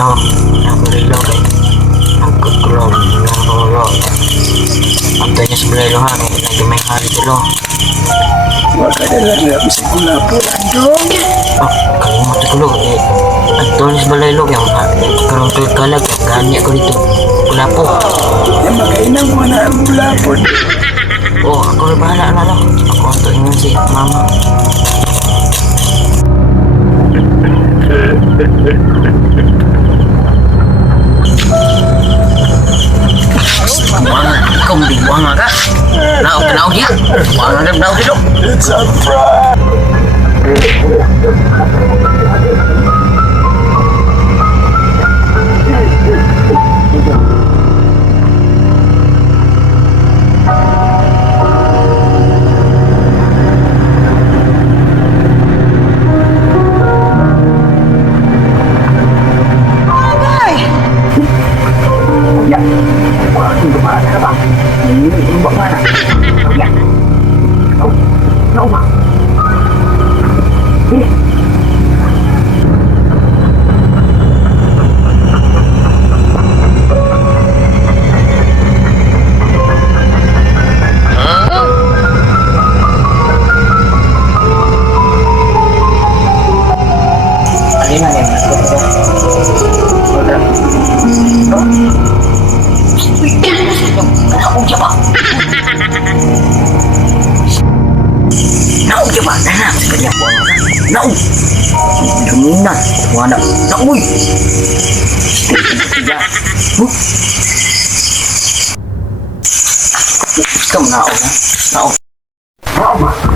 No, nakulilo kay nagkukulong nakulo. Antay niya sa balay lo ha, lagi may hari dito. Waka na lang nga bisig ko na po landong. Oh, kalimot ko lo eh. Antay niya sa balay lo yung karong kalag ganya ko dito. Wala po. Yung magkainang mo na ang bulapon. Oh, ako na bahala na lo. Ako ang tuingan si mama. Buang, kau mesti buang agak. Nauk dia. Buang agak nauk dia. It's a prank. Ya, wah, ini kemana, Bang? Ini mana? Ya, Bang. Ini. Alina yang masuk. Nauk je pak. Nauk je pak. Nah, sekali yang buang. Nauk. Demunan. Mana? Nauk boy. Kamu nauk. Nauk. Nauk.